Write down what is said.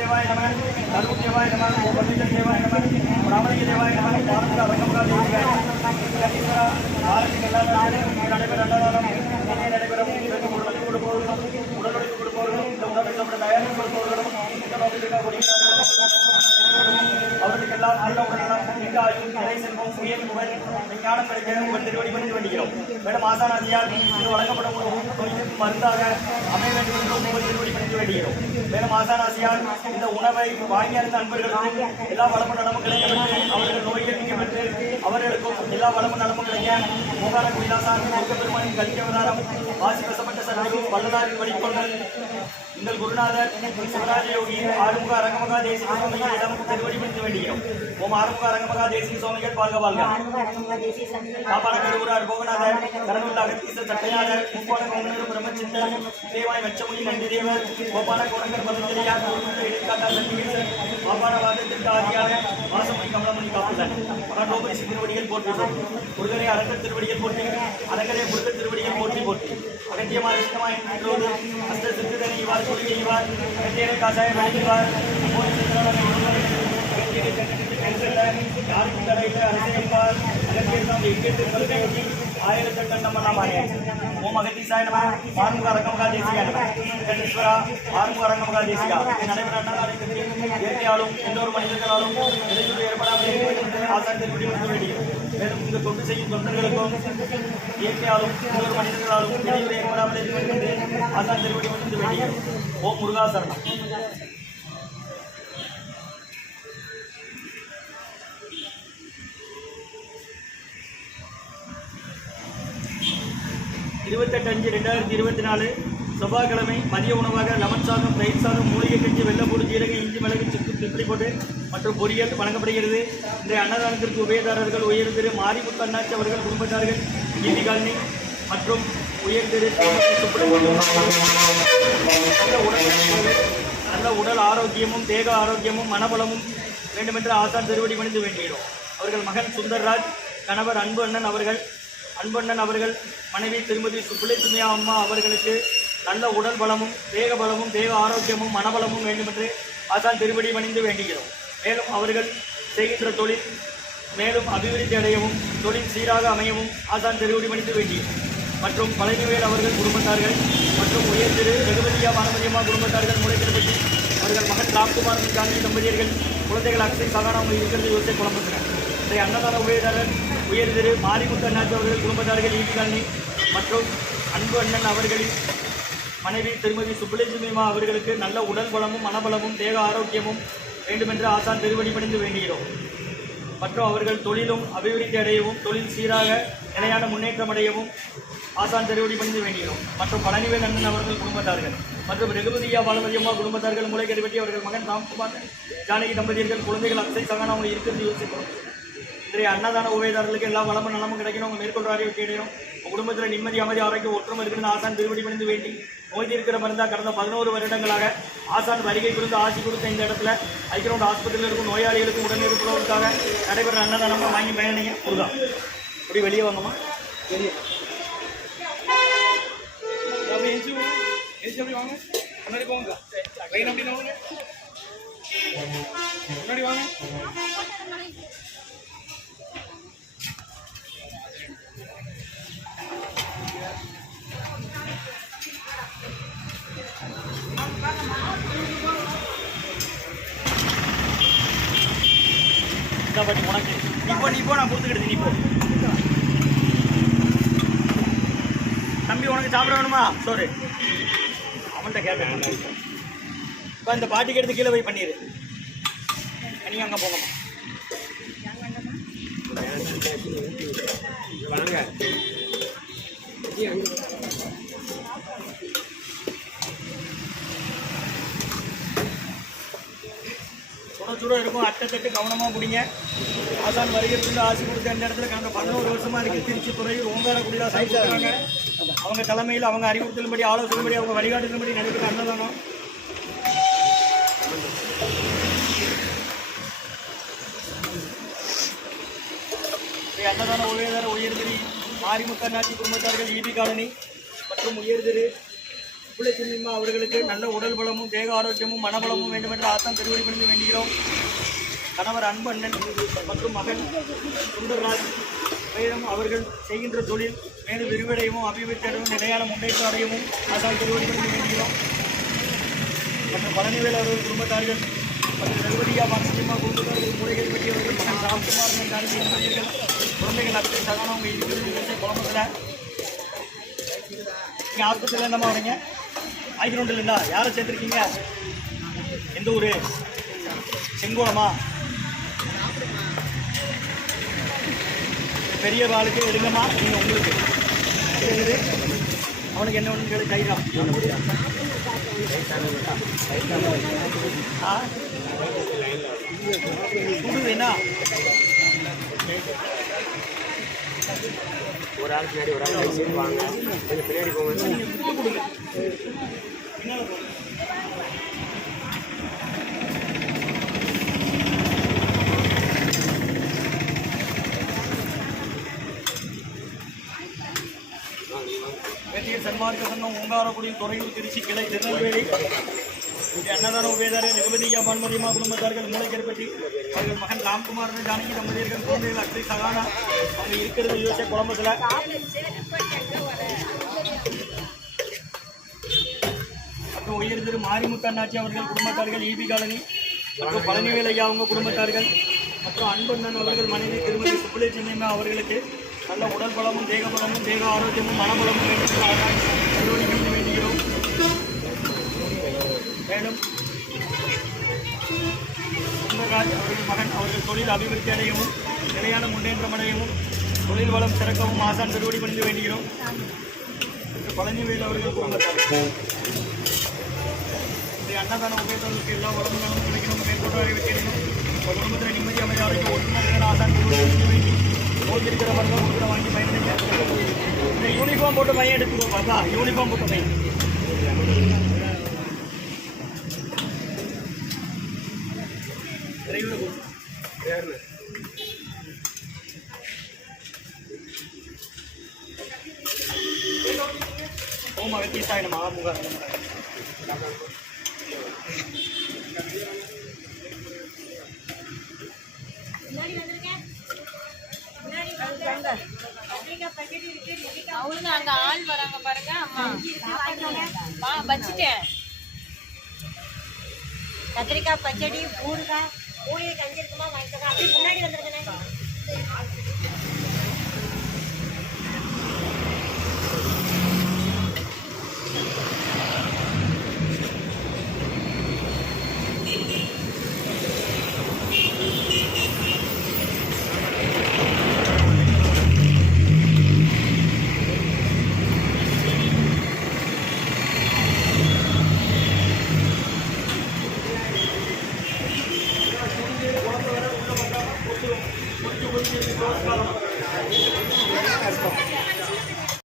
देवाय नमः धर्म देवाय नमः गोपनीय देवाय नमः ब्राह्मणीय देवाय नमः भारत रंगमगा देवाय नमः भारत எல்லாரும் நடைபெற நல்லதாரம் இனி நடைபெறும் உடலுக்கு கொடுப்பவர்களும் உடலுக்கு கொடுப்பவர்களும் இந்த உணவை சாப்பிட தயாரிப்பு கொடுப்பவர்களும் இந்த நோக்கத்திற்காக கொடுக்கிறார்கள் அவர்களுக்கெல்லாம் நல்ல உடல்நலம் மிக்க ஆயுள் நிலை செல்வம் உயர் புகழ் விஞ்ஞானம் கிடைக்க உங்கள் திருவடி பணிந்து வேண்டுகிறோம். மேலும் ஆசானாதியால் இது வழங்கப்படும் நோய்க்கு மருந்தாக அமைய வேண்டும் என்று உங்கள் திருவடி பணிந்து வேண்டுகிறோம். மேலும் ஆசானாசியால் இந்த உணவை வாங்கி அறிந்த அன்பர்களுக்கும் எல்லா வளமும் நலமும் கிடைக்கப்பட்டு அவர்கள் நோய்கள் நீக்கப்பட்டு அவர்களுக்கும் எல்லா வளமும் நலமும் கிடைக்க மூகார குடிலாசான் பெருமானின் கல்வியவதாரம் வாசி வசப்பட்ட சரணி வல்லதாரின் வழிகொண்டல் எங்கள் குருநாதர் சிவராஜ யோகி ஆறுமுக அரங்கமகா தேசிக சுவாமிகளிடம் திருவடி பணிந்து வேண்டுகிறோம். ஓம் ஆறுமுக அரங்கமகா தேசிக சுவாமிகள் வாழ்க வாழ்க. காப்பான கருவூரார் போகநாதர் கரனுள்ள அகத்தீசர் சட்டையாளர் முப்போன கவுனர் பிரம்மச்சித்தர் தேவாய் மெச்சமொழி நன்றி தேவர் கோபான கோணங்கர் பதஞ்சலியார் இடைக்காட்டார் சண்டிகேசர் பாப்பான வாதத்திற்கு ஆதியாளர் வாசமணி கமலமணி காப்புதன் மகோபரி திருவடிகள் போற்றுகிறோம். முருகனை அரங்கர் திருவடிகள் போற்றி அரங்கரே முருகர் திருவடிகள் போற்றி போற்றி அகத்தியமார் இஷ்டமாய் என்றோடு அஷ்ட சித்திரனை இவ்வாறு கொள்கைவார் அகத்தியரை காசாயம் வழங்குவார் யாருக்கும் தடையில் அரசியல்வார் அகத்தியர் எங்கேட்டு கொள்கையொட்டி ஆயிரத்தெட்டு நம்ம மாறியாச்சு. ஓம் அகத்தீசாய நம ஆறுமுக அரங்கமகா தேசியா நம கண்டீஸ்வரா ஆறுமுக அரங்கமகா தேசியா நடைபெற இயற்கையாலும் எந்தொரு மனிதர்களாலும் இடையூறு ஏற்படாமல் ஆசான் திருப்படி வந்து வேண்டியும். மேலும் இந்த தொண்டு செய்யும் தொண்டர்களுக்கும் இயற்கையாலும் எந்தொரு மனிதர்களாலும் இடையூறு ஏற்படாமல் இருந்து ஆசான் திருப்படி வந்து வேண்டியும். ஓம் முருகாசரணம். இருபத்தெட்டு 5/2024 செவ்வாய்க்கிழமை மதிய உணவாக லெமன் சாதம், தயிர் சாதம், மூலிகை கஞ்சி, வெள்ளைப்பூடு, ஜீரகம், இஞ்சி, மிளகு, சுக்கு, திப்பளி போட்டு மற்றும் பொரியல் வழங்கப்படுகிறது. இந்த அன்னதானத்திற்கு உபயதாரர்கள் உயர் திரு மாரிமுத்து அண்ணாச்சி அவர்கள் குடும்பத்தார்கள் நீதி காலனி மற்றும் உயர் திரு நல்ல உடல் ஆரோக்கியமும் தேக ஆரோக்கியமும் மனபலமும் வேண்டுமென்று ஆசான் திருவடி பணிந்து வேண்டுகிறோம். அவர்கள் மகன் சுந்தர்ராஜ், கணவர் அன்பண்ணன் அவர்கள் மனைவி திருமதி சுப்புலேசுமியா அம்மா அவர்களுக்கு நல்ல உடல் பலமும் தேக ஆரோக்கியமும் மனபலமும் வேண்டுமென்று ஆசான் திருவடி பணிந்து வேண்டுகிறோம். மேலும் அவர்கள் செய்கின்ற தொழில் மேலும் அபிவிருத்தி அடையவும் தொழில் சீராக அமையவும் ஆசான் திருவடி பணிந்து வேண்டுகிறோம். மற்றும் பழனிவேல் அவர்கள் குடும்பத்தார்கள் மற்றும் உயர் திரு ரகுபதியா வானமதியம்மா குடும்பத்தார்கள் மூளைத்திருப்பதி அவர்கள் மகன் ராம்குமார் காந்தி தம்பதியர்கள் குழந்தைகள் அக்ஷய் சாதாரண இருக்கிறது யோசனை குழம்புகிறார். இன்றைய அன்னதான உபயதாரர் உயர் திரு மாரிமுத்து அண்ணாச்சி அவர்கள் குடும்பத்தார்கள் ஈட்டிகாலனி மற்றும் அன்பு அண்ணன் அவர்களின் மனைவி திருமதி சுப்புலேசுமிமா அவர்களுக்கு நல்ல உடல் பலமும் மனபலமும் தேக ஆரோக்கியமும் வேண்டுமென்று ஆசான் திருவடி பணிந்து வேண்டுகிறோம். மற்றும் அவர்கள் தொழிலும் அபிவிருத்தி அடையவும் தொழில் சீராக நிலையான முன்னேற்றம் அடையவும் ஆசான் திருவடி பணிந்து வேண்டுகிறோம். மற்றும் பழனிவேல் அண்ணன் அவர்கள் குடும்பத்தார்கள் மற்றும் ரகுபதியா பாலமதியம்மா குடும்பத்தார்கள் மூளைக்கறிப்பட்டி அவர்கள் மகன் ராம்குமார் ஜானகி தம்பதியர்கள் குழந்தைகள் அக்ஷய் சகான அவங்க இருக்கிறது யோசிக்கிறோம். இன்றைய அன்னதான உபயதாரர்களுக்கு எல்லா வளமும் நலமும் கிடைக்கணும். உங்கள் மேற்கொள்ற ஆரோக்கியம் அடையணும். உங்கள் குடும்பத்தில் நிம்மதி அமைதி ஆரோக்கியம் ஒற்றுமை இருக்கிறது ஆசான் திருவடி பணிந்து வேண்டி நோய் தீர்க்கிற மருந்தா கடந்த 11 வருடங்களாக ஆசான் வருகை கொடுத்து ஆட்சி கொடுத்த இந்த இடத்துல ஐக்கியரோட ஆஸ்பத்திரியில் இருக்கும் நோயாளிகளுக்கும் உடனே இருப்பவர்களுக்காக நடைபெற அன்னதானமாக வாங்கி பயணிங்க முருகா. அப்படி வெளியே வாங்கம்மா. வெளியே அப்படி வாங்க. முன்னாடி போங்க. முன்னாடி வாங்க. பாட்டி உனக்கு நீ போ நான் கொடுத்துக்கிட்டு நீ போ. தம்பி உனக்கு சாப்பிட வேணுமா சோறு? அவன்கிட்ட கேட்க. இப்போ இந்த பாட்டிக்கு எடுத்து கீழே போய் பண்ணிடு. நீங்கள் அங்கே போங்கம்மா. வாங்க. சுட இருக்கும். அட்டத்தட்டு கவனமாக பிடிங்க. ஆசான் வருகிறது ஆசி கொடுத்த இந்த இடத்துல கடந்த 11 வருஷமாக இருக்குது. திருச்சி துறையூர் ஓங்காரக்குடியில் சாப்பிட்றாங்க. அவங்க தலைமையில் அவங்க அறிவுறுத்தலும்படி ஆலோசனைப்படி அவங்க வழிகாட்டும்படி நடைபெற்ற அன்னதானம். அன்னதான உயர்திரி மாரிமுத்து அண்ணாச்சி குடும்பத்தார்கள் ஈபி காலனி மற்றும் உயர்திரு சுப்புலை சின்னம்மா அவர்களுக்கு நல்ல உடல் பலமும் தேக ஆரோக்கியமும் மனபலமும் வேண்டுமென்று ஆசான் திருவடி பணிந்து வேண்டுகிறோம். கணவர் அன்பு அண்ணன் மற்றும் மகன் சுந்தர்ராஜ் மேலும் அவர்கள் செய்கின்ற தொழில் மேலும் விரிவடையவும் அபிவிருத்தி அடையவும் நிலையான முன்னேற்றம் அடையவும் ஆசான் திருவடி பணிந்து வேண்டுகிறோம். மற்றும் பழனிவேல் அவர்கள் குடும்பத்தார்கள் மற்றும் ரகுபதியா பாக்சியம்மா குடும்பத்தார்கள் முறைகள் பற்றியவர்கள் மகன் ராம்குமார் காந்தி இளைஞர்கள் குழந்தைகள் அப்படி சதானவங்க இருக்கிறது குழம்புல நீங்கள் ஆஸ்பத்திரியில் என்னம்மா வரீங்க? ஆய்க்கிறோண்டில் இருந்தா யாரை சேர்த்துருக்கீங்க? எந்த ஊர்? செங்கோளமா? பெரிய ஆளுக்கு எடுங்கம்மா. நீங்கள் உங்களுக்கு என்னது அவனுக்கு என்ன ஒன்று கேளு. கைதான் கூடுது என்ன? ஒரு ஆள் பின்னாடி ஒரு ஆள் சேர்ந்து வாங்க, கொஞ்சம் பின்னாடி போங்க. வேட்டிய சன்மார்க்க சங்கம் ஓங்காரக்குடி துறையூர் திருச்சி கிளை திருநெல்வேலி அன்னதான உபயதாரர் ரகுபதியா பான்மதியம்மா குடும்பத்தார்கள் மூளைக்கருப்பட்டி அவர்கள் மகன் ராம்குமார் ஜானகி தம்பதியர்கள் குழந்தைகள் அக்ரி சகானா அவங்க இருக்கிறது யோசிச்ச குழம்புல மற்றும் உயர் திரு மாரிமுத்து அண்ணாச்சி அவர்கள் குடும்பத்தார்கள் ஈபி காலனி மற்றும் பழனிவேல் ஐயா அவங்க குடும்பத்தார்கள் மற்றும் அன்பண்ணன் அவர்கள் மனைவி திருமதி சுப்புலை சின்னம்மா அவர்களுக்கு நல்ல உடல் பலமும் தேக பலமும் தேக ஆரோக்கியமும் மனபலமும் வேண்டும் வேண்டுகிறோம். மேலும் சுந்தர்ராஜ் அவர்கள் மகன் அவர்கள் தொழில் அபிவிருத்தி அடையவும் நிலையான முன்னேற்றம் அடையவும் தொழில் வளம் சிறக்கவும் ஆசான் திருவடி பணிந்து வேண்டுகிறோம். பழனிவேல் அவர்கள் குடும்பத்தார்கள் அன்னதான உபயோகங்களுக்கு எல்லா வளமும் நலமும் கிடைக்கணும். மேற்கொண்டு அறிவிக்கணும். குடும்பத்தில் நிம்மதி அமைதியாக ஒட்டுமொத்த ஆசான் திருவடி போட்டிருக்கிறவர்கள் ஒருத்தரை வாங்கி பயன்படுத்த இந்த யூனிஃபார்ம் போட்டு பையன் எடுத்துக்கோ. பார்த்தா யூனிஃபார்ம் போட்ட பையன் ஓமா வெத்தீசாயினமா முக அவளுங்க அங்க ஆள் வராங்க பாருங்க. அம்மா வச்சுட்டேன். கத்திரிக்காய் பச்சடி ஊறுகாய் ஊழிய கஞ்சி இருக்குமா வாங்கிக்கோங்க. அப்படி முன்னாடி வந்துருக்கேன்.